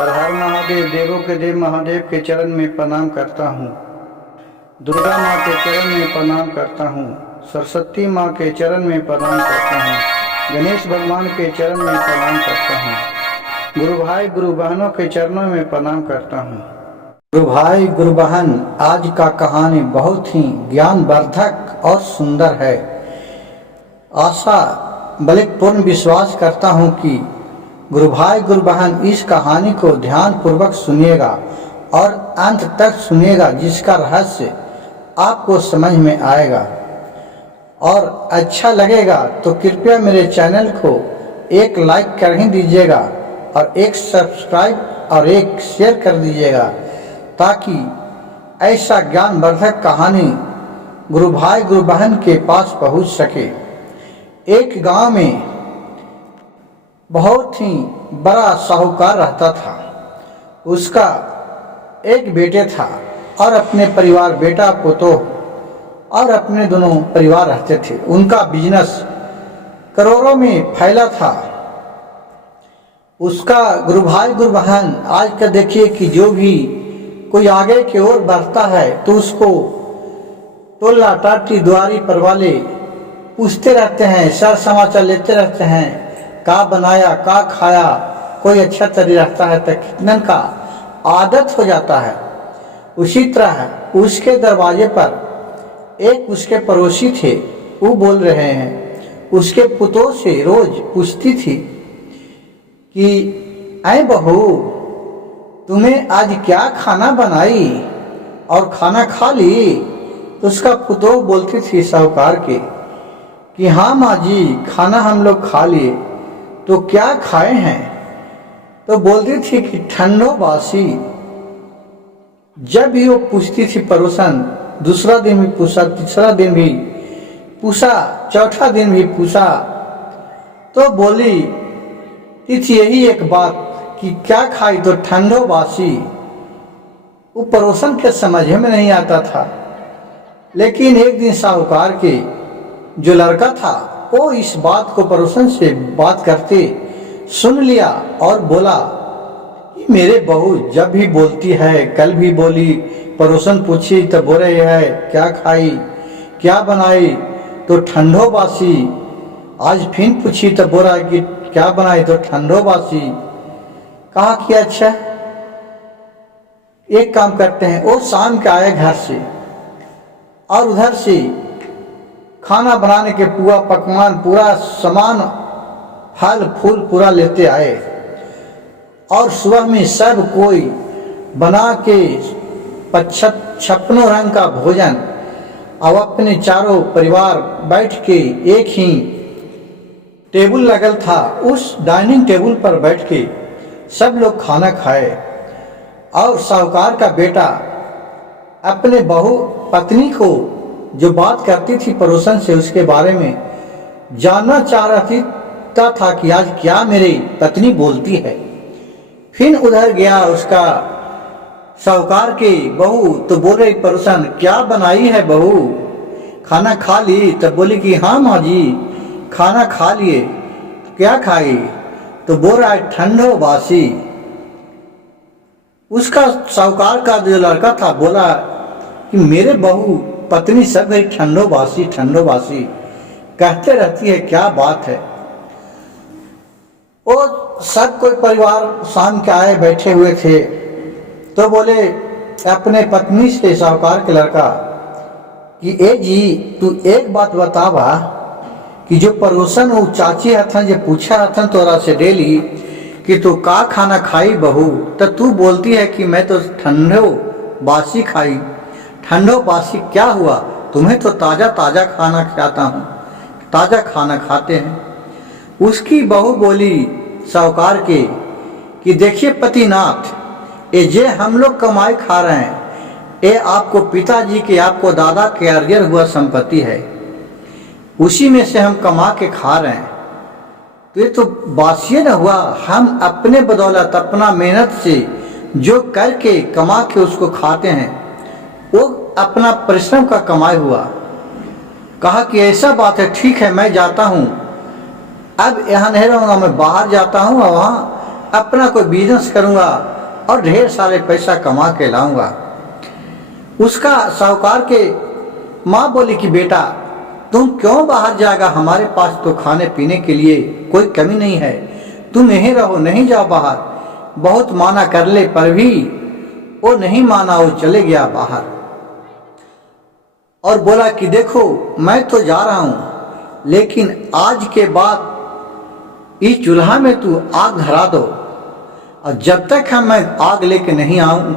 हर हर महादेव। देवों के देव महादेव के चरण में प्रणाम करता हूँ। दुर्गा माँ के चरण में प्रणाम करता हूँ। सरस्वती माँ के चरण में प्रणाम करता हूँ। गणेश भगवान के चरण में प्रणाम करता हूँ। गुरु भाई गुरु बहनों के चरणों में प्रणाम करता हूँ। गुरु भाई गुरु बहन, आज का कहानी बहुत ही ज्ञानवर्धक और सुंदर है। आशा बल्कि पूर्ण विश्वास करता हूँ कि गुरु भाई गुरु बहन इस कहानी को ध्यान पूर्वक सुनिएगा और अंत तक सुनिएगा, जिसका रहस्य आपको समझ में आएगा और अच्छा लगेगा तो कृपया मेरे चैनल को एक लाइक कर ही दीजिएगा और एक सब्सक्राइब और एक शेयर कर दीजिएगा, ताकि ऐसा ज्ञानवर्धक कहानी गुरु भाई गुरु बहन के पास पहुंच सके। एक गांव में बहुत ही बड़ा साहूकार रहता था। उसका एक बेटे था और अपने परिवार बेटा पोतोह और अपने दोनों परिवार रहते थे। उनका बिजनेस करोड़ों में फैला था। उसका गुरु भाई गुरु बहन आज का देखिए कि जो भी कोई आगे की ओर बढ़ता है तो उसको टोला टाटी द्वारी पर वाले पूछते रहते हैं, सर समाचार लेते रहते हैं, का बनाया का खाया, कोई अच्छा तरी रहता है तो कितनन का आदत हो जाता है। उसी तरह उसके दरवाजे पर एक उसके पड़ोसी थे। वो बोल रहे हैं, उसके पुतों से रोज पूछती थी कि ऐ बहू, तुम्हें आज क्या खाना बनाई और खाना खा ली? तो उसका पुतोह बोलती थी साहूकार के कि हाँ माँ जी, खाना हम लोग खा लिए। तो क्या खाए हैं? तो बोलती थी कि ठंडो बासी। जब भी वो पूछती थी पड़ोसन, दूसरा दिन भी पूछा, तीसरा दिन भी पूछा, चौथा दिन भी पूछा, तो बोली थी यही एक बात कि क्या खाई? तो ठंडो बासी। वो पड़ोसन के समझ में नहीं आता था। लेकिन एक दिन साहूकार के जो लड़का था वो इस बात को पड़ोसन से बात करते सुन लिया और बोला कि मेरे बहू जब भी बोलती है, कल भी बोली, पड़ोसन पूछी तो बोल रही है क्या खाई क्या बनाई? तो ठंडो बासी। आज फिर पूछी तो बोला कि क्या बनाई? तो ठंडो बासी। कहा कि अच्छा एक काम करते हैं, वो शाम के आए घर से और उधर से खाना बनाने के पूरा पकवान, पूरा सामान, फल फूल पूरा लेते आए और सुबह में सब कोई बना के 56 रंग का भोजन और अपने चारों परिवार बैठ के एक ही टेबल लगल था, उस डाइनिंग टेबल पर बैठ के सब लोग खाना खाए। और साहूकार का बेटा अपने बहू पत्नी को जो बात करती थी पड़ोसन से, उसके बारे में जानना चाह रही था कि आज क्या मेरी पत्नी बोलती है। फिर उधर गया उसका साहूकार के बहू, तो बोल रही पड़ोसन क्या बनाई है बहू, खाना खा ली? तब बोली कि हाँ माँ जी खाना खा लिए। क्या खाई? तो बोल रहा है ठंडो बासी। उसका साहूकार का जो लड़का था बोला कि मेरे बहू पत्नी सब घड़ी ठंडो बासी कहते रहती है, क्या बात है? वो सब कोई परिवार शाम के आए बैठे हुए थे। तो बोले अपने पत्नी से साहूकार के लड़का कि ए जी तू एक बात बतावा कि जो पड़ोसन वो चाची हथन जो पूछा हथन तोरा से डेली कि तू का खाना खाई बहू, तो तू बोलती है कि मैं तो ठंडो बासी खाई। ठंडो बासी क्या हुआ? तुम्हें तो ताजा ताजा खाना खाता हूँ, ताजा खाना खाते हैं। उसकी बहू बोली साहूकार के कि देखिए पतिनाथ, ये जे हम लोग कमाई खा रहे हैं, ये आपको पिताजी के, आपको दादा के अर्जन हुआ संपत्ति है, उसी में से हम कमा के खा रहे हैं। तो ये तो बासी न हुआ। हम अपने बदौलत अपना मेहनत से जो करके कमा के उसको खाते हैं, वो अपना परिश्रम का कमाई हुआ। कहा कि ऐसा बात है, ठीक है मैं जाता हूँ, अब यहाँ नहीं रहूँगा, मैं बाहर जाता हूँ और वहाँ अपना कोई बिजनेस करूँगा और ढेर सारे पैसा कमा के लाऊंगा। उसका साहूकार के माँ बोली कि बेटा तुम क्यों बाहर जाएगा, हमारे पास तो खाने पीने के लिए कोई कमी नहीं है, तुम यहीं रहो, नहीं जाओ बाहर। बहुत माना कर ले पर भी वो नहीं माना, वो चले गया बाहर और बोला कि देखो मैं तो जा रहा हूँ, लेकिन आज के बाद इस चूल्हा में तू आग धरा दो, और जब तक मैं आग लेके नहीं आऊँ,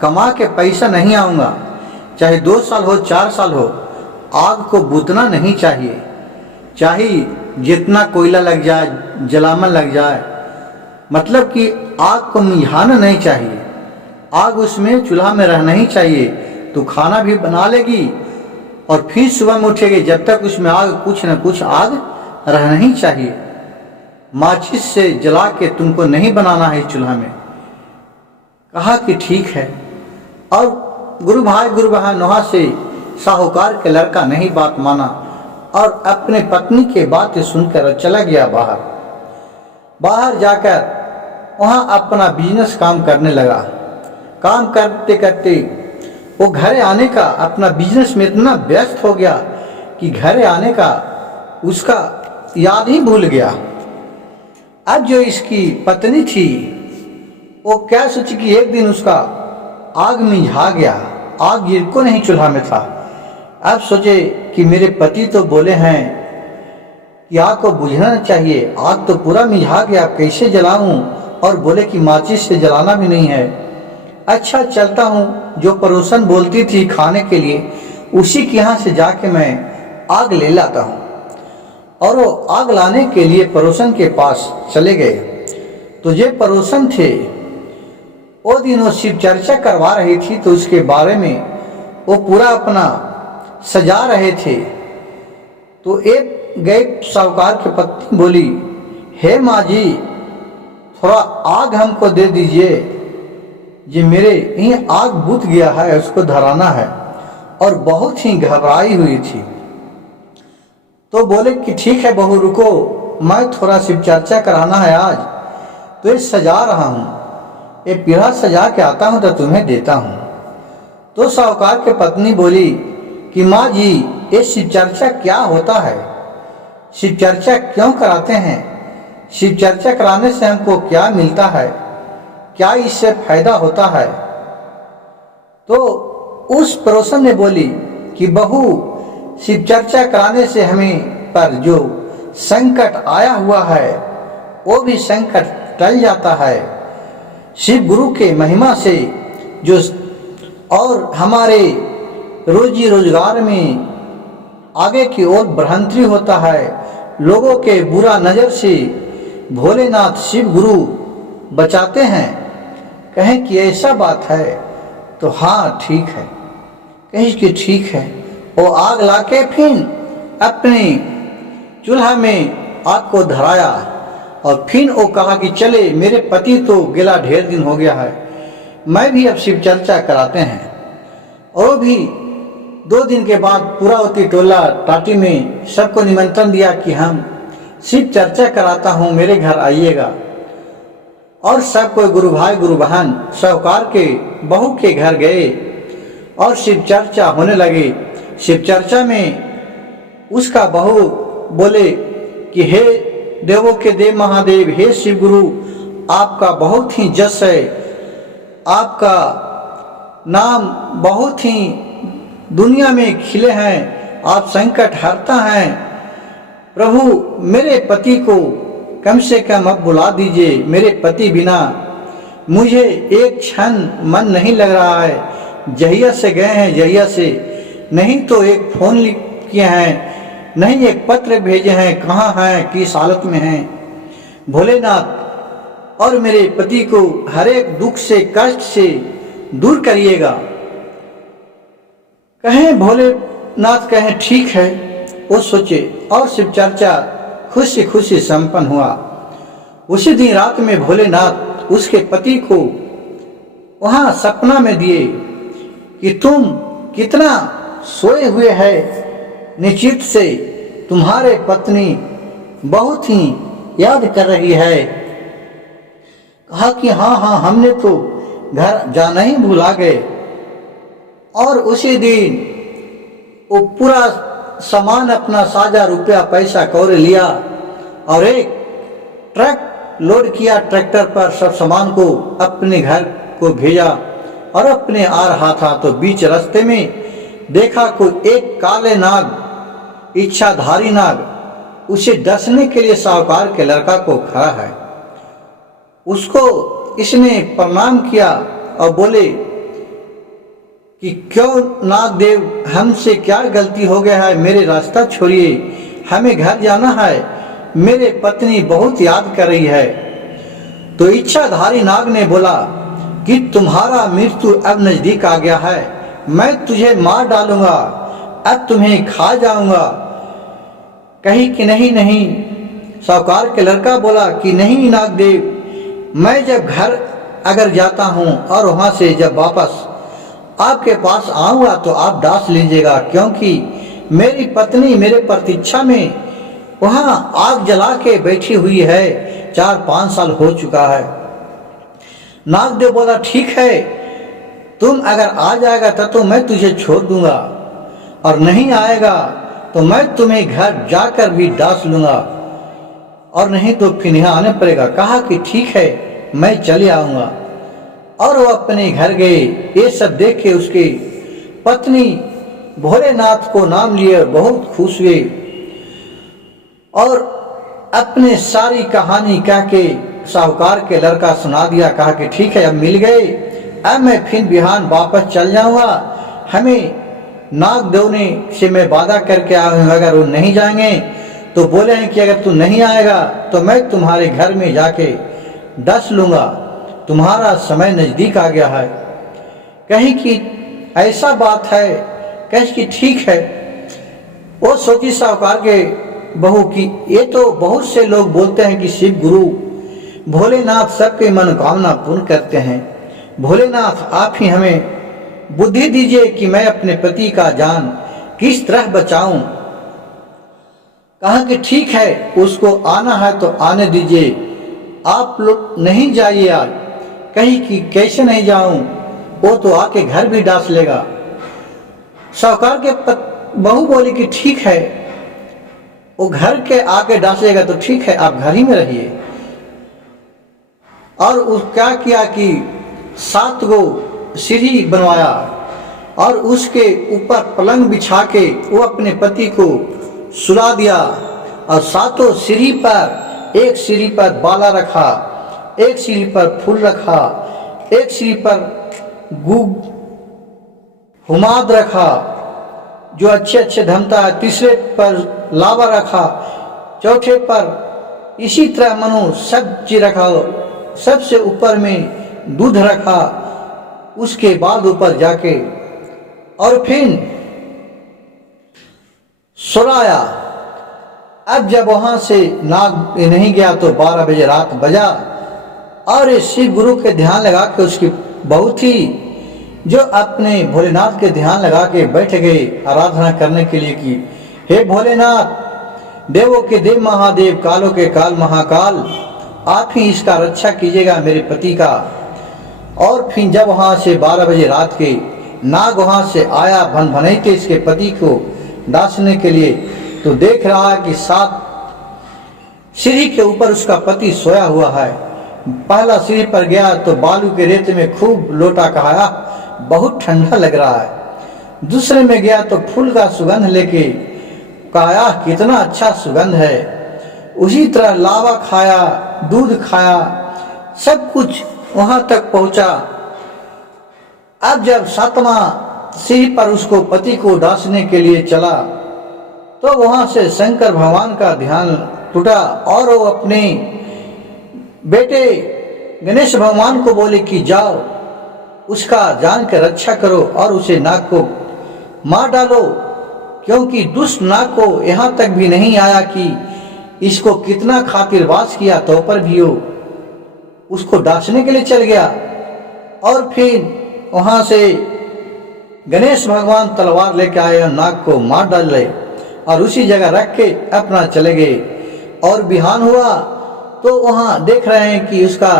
कमा के पैसा नहीं आऊँगा, चाहे 2 साल हो 4 साल हो, आग को बुतना नहीं चाहिए। चाहे जितना कोयला लग जाए, जलावन लग जाए, मतलब कि आग को मिझाना नहीं चाहिए। आग उसमें चूल्हा में रहना ही चाहिए, तो खाना भी बना लेगी और फिर सुबह में उठेगी, जब तक उसमें आग कुछ न कुछ आग रहना ही चाहिए। माचिस से जला के तुमको नहीं बनाना है चूल्हा में। कहा कि ठीक है। और गुरु भाई गुरु बहन वहाँ से साहूकार के लड़का नहीं बात माना और अपने पत्नी के बातें सुनकर चला गया बाहर जाकर वहाँ अपना बिजनेस काम करने लगा। काम करते करते वो घर आने का, अपना बिजनेस में इतना व्यस्त हो गया कि घर आने का उसका याद ही भूल गया। अब जो इसकी पत्नी थी वो क्या सोची कि एक दिन उसका आग मिझा गया, आग जिनको नहीं चूल्हा में था। अब सोचे कि मेरे पति तो बोले हैं कि आग को बुझाना चाहिए, आग तो पूरा मिझा गया, कैसे जलाऊं, और बोले कि माचिस से जलाना भी नहीं है। अच्छा चलता हूँ, जो पड़ोसन बोलती थी खाने के लिए, उसी के यहाँ से जाके मैं आग ले लाता हूँ। और वो आग लाने के लिए पड़ोसन के पास चले गए। तो ये पड़ोसन थे, वो दिन वो शिव चर्चा करवा रही थी, तो उसके बारे में वो पूरा अपना सजा रहे थे। तो एक गए साहूकार की पत्नी बोली, हे माँ जी थोड़ा आग हमको दे दीजिए, ये मेरे ये आग बुझ गया है, उसको धराना है। और बहुत ही घबराई हुई थी। तो बोले कि ठीक है बहू रुको, मैं थोड़ा शिव चर्चा कराना है आज, तो ये सजा रहा हूँ, ये पीढ़ा सजा के आता हूँ तो तुम्हें देता हूँ। तो साहूकार की पत्नी बोली कि माँ जी ये शिव चर्चा क्या होता है, शिव चर्चा क्यों कराते हैं, शिव चर्चा कराने से हमको क्या मिलता है, क्या इससे फायदा होता है। तो उस पड़ोसन ने बोली कि बहू शिव चर्चा कराने से हमें पर जो संकट आया हुआ है वो भी संकट टल जाता है। शिव गुरु के महिमा से जो और हमारे रोजी रोजगार में आगे की ओर बढ़ंतरी होता है, लोगों के बुरा नज़र से भोलेनाथ शिव गुरु बचाते हैं। कहें कि ऐसा बात है तो हाँ ठीक है, कहें कि ठीक है। वो आग लाके फिर अपने चूल्हा में आग को धराया और फिर वो कहा कि चले, मेरे पति तो गिला ढेर दिन हो गया है, मैं भी अब शिव चर्चा कराते हैं। और भी 2 दिन के बाद पूरावती टोला टाटी में सबको निमंत्रण दिया कि हम शिव चर्चा कराता हूँ, मेरे घर आइएगा। और सब कोई गुरु भाई गुरु बहन साहूकार के बहू के घर गए और शिव चर्चा होने लगी। शिव चर्चा में उसका बहू बोले कि हे देवों के देव महादेव, हे शिव गुरु, आपका बहुत ही जस है, आपका नाम बहुत ही दुनिया में खिले हैं, आप संकट हरता हैं। प्रभु मेरे पति को कम से कम अब बुला दीजिए, मेरे पति बिना मुझे एक क्षण मन नहीं लग रहा है। जहिया से गए हैं, जहिया से नहीं तो एक फोन लिख किए हैं, नहीं एक पत्र भेजे हैं, कहाँ हैं, किस हालत में हैं। भोलेनाथ और मेरे पति को हर एक दुख से कष्ट से दूर करिएगा। कहें भोलेनाथ कहें ठीक है, वो सोचे। और शिव चर्चा खुशी खुशी संपन्न हुआ। उसी दिन रात में भोलेनाथ उसके पति को वहां सपना में दिए कि तुम कितना सोए हुए है, निश्चित से तुम्हारे पत्नी बहुत ही याद कर रही है। कहा कि हाँ हाँ, हमने तो घर जाना ही भुला गए। और उसी दिन वो पूरा सामान अपना साजा, रुपया पैसा कौरे लिया और एक ट्रक लोड किया, ट्रैक्टर पर सब सामान को अपने घर को भेजा। और अपने आ रहा था तो बीच रास्ते में देखा कोई एक काले नाग, इच्छाधारी नाग, उसे डसने के लिए साहूकार के लड़का को खड़ा है। उसको इसने प्रणाम किया और बोले कि क्यों नागदेव, हमसे क्या गलती हो गया है, मेरे रास्ता छोड़िए, हमें घर जाना है, मेरे पत्नी बहुत याद कर रही है। तो इच्छाधारी नाग ने बोला कि तुम्हारा मृत्यु अब नजदीक आ गया है, मैं तुझे मार डालूंगा, अब तुम्हें खा जाऊंगा। कही कि नहीं नहीं। साहूकार के लड़का बोला कि नहीं नागदेव, मैं जब घर अगर जाता हूँ और वहाँ से जब वापस आपके पास आऊँगा तो आप डांस लीजिएगा, क्योंकि मेरी पत्नी मेरे प्रतीक्षा में वहाँ आग जला के बैठी हुई है, 4-5 साल हो चुका है। नागदेव बोला ठीक है, तुम अगर आ जाएगा तो मैं तुझे छोड़ दूंगा, और नहीं आएगा तो मैं तुम्हें घर जाकर भी डांस लूंगा, और नहीं तो फिर यहाँ आने पड़ेगा। कहा कि ठीक है, मैं चले आऊँगा। और वो अपने घर गए। ये सब देख के उसके पत्नी भोलेनाथ को नाम लिए बहुत खुश हुए और अपने सारी कहानी कह के साहूकार के लड़का सुना दिया। कहा कि ठीक है, अब मिल गए, अब मैं फिर बिहान वापस चल जाऊंगा। हमें नागदेव ने से मैं वादा करके आया हूँ, अगर वो नहीं जाएंगे तो बोले हैं कि अगर तू नहीं आएगा तो मैं तुम्हारे घर में जाके डस लूंगा, तुम्हारा समय नजदीक आ गया है। कहीं कि ऐसा बात है, कहीं कि ठीक है। वो सोची साहूकार के बहू की, ये तो बहुत से लोग बोलते हैं कि शिव गुरु भोलेनाथ सबके मनोकामना पूर्ण करते हैं, भोलेनाथ आप ही हमें बुद्धि दीजिए कि मैं अपने पति का जान किस तरह बचाऊं। कहा कि ठीक है, उसको आना है तो आने दीजिए, आप लोग नहीं जाइए आज। कहीं कि कैसे नहीं जाऊं, वो तो आके घर भी डांस लेगा। साहूकार के बहू बोली कि ठीक है, वो घर के आके डांसेगा तो ठीक है, आप घर ही में रहिए। और उस क्या किया कि 7 गो सीढ़ी बनवाया और उसके ऊपर पलंग बिछा के वो अपने पति को सुला दिया। और 7 सीढ़ी पर, एक सीढ़ी पर बाला रखा, एक सीढ़ी पर फूल रखा, एक सीढ़ी पर हुमाद रखा जो अच्छे अच्छे धमता है, तीसरे पर लावा रखा, चौथे पर इसी तरह मनो सब चीज रखा, सबसे ऊपर में दूध रखा। उसके बाद ऊपर जाके और फिर सुलाया। अब जब वहां से नाग नहीं गया तो 12 बजे रात बजा और शिव गुरु के ध्यान लगा के उसकी बहू थी जो अपने भोलेनाथ के ध्यान लगा के बैठ गए आराधना करने के लिए कि हे भोलेनाथ, देवों के देव महादेव, कालों के काल महाकाल, आप ही इसका रक्षा कीजिएगा मेरे पति का। और फिर जब वहां से 12 बजे रात के नाग वहां से आया भनभनाते इसके पति को डांसने के लिए, तो देख रहा है कि 7 सीढ़ी के ऊपर उसका पति सोया हुआ है। पहला सीढ़ी पर गया तो बालू के रेत में खूब लोटा कहाया, बहुत ठंडा लग रहा है। दूसरे में गया तो फूल का सुगंध लेके कहा, कितना अच्छा सुगंध है। उसी तरह लावा खाया, दूध खाया, सब कुछ वहां तक पहुंचा। अब जब 7वां सीढ़ी पर उसको पति को डांसने के लिए चला तो वहां से शंकर भगवान का ध्यान टूटा और वो अपने बेटे गणेश भगवान को बोले कि जाओ उसका जान के रक्षा करो और उसे नाग को मार डालो, क्योंकि दुष्ट नाग को यहाँ तक भी नहीं आया कि इसको कितना खातिरवास किया तो पर भी वो उसको डांसने के लिए चल गया। और फिर वहां से गणेश भगवान तलवार लेके आए और नाग को मार डाले और उसी जगह रख के अपना चले गए। और बिहान हुआ तो वहां देख रहे हैं कि उसका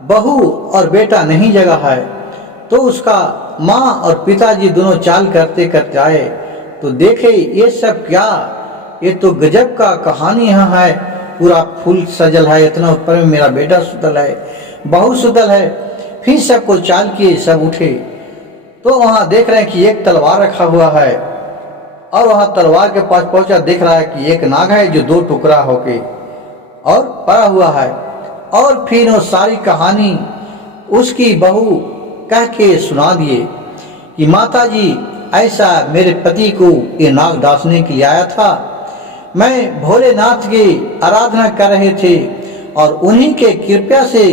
बहू और बेटा नहीं जगा है, तो उसका माँ और पिताजी दोनों चाल करते करते आए तो देखे ये सब क्या, ये तो गजब का कहानी यहाँ है। पूरा फूल सजल है, इतना ऊपर में मेरा बेटा सुतल है, बहू सुतल है। फिर सबको चाल किए, सब उठे तो वहाँ देख रहे हैं कि एक तलवार रखा हुआ है, और वहाँ तलवार के पास पहुंचा, देख रहा है कि एक नाग है जो दो टुकड़ा होके और पड़ा हुआ है। और फिर वो सारी कहानी उसकी बहू कह के सुना दिए कि माता जी ऐसा मेरे पति को ये नाग डांसने के लिए आया था, मैं भोलेनाथ की आराधना कर रहे थे और उन्हीं के कृपा से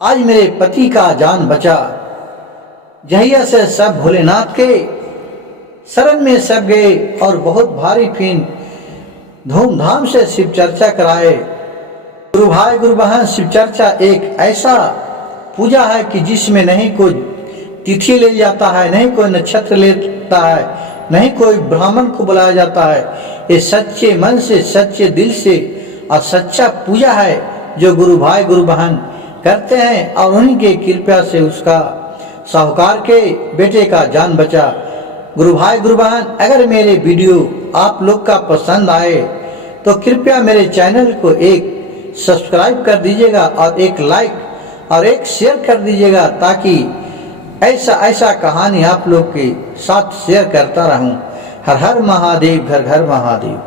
आज मेरे पति का जान बचा। जहिया से सब भोलेनाथ के शरण में सब गए और बहुत भारी फिन धूमधाम से शिव चर्चा कराए। गुरु भाई गुरु बहन, शिव चर्चा एक ऐसा पूजा है कि जिसमें नहीं कोई तिथि ले जाता है, नहीं कोई नक्षत्र लेता है, नहीं कोई ब्राह्मण को बुलाया जाता है। ये सच्चे मन से, सच्चे दिल से और सच्चा पूजा है जो गुरु भाई गुरु बहन करते हैं, और उन्हीं के कृपा से उसका साहूकार के बेटे का जान बचा। गुरु भाई गुरु बहन, अगर मेरे वीडियो आप लोग का पसंद आए तो कृपया मेरे चैनल को एक सब्सक्राइब कर दीजिएगा और एक लाइक और एक शेयर कर दीजिएगा, ताकि ऐसा कहानी आप लोग के साथ शेयर करता रहूं। हर हर महादेव, घर घर महादेव।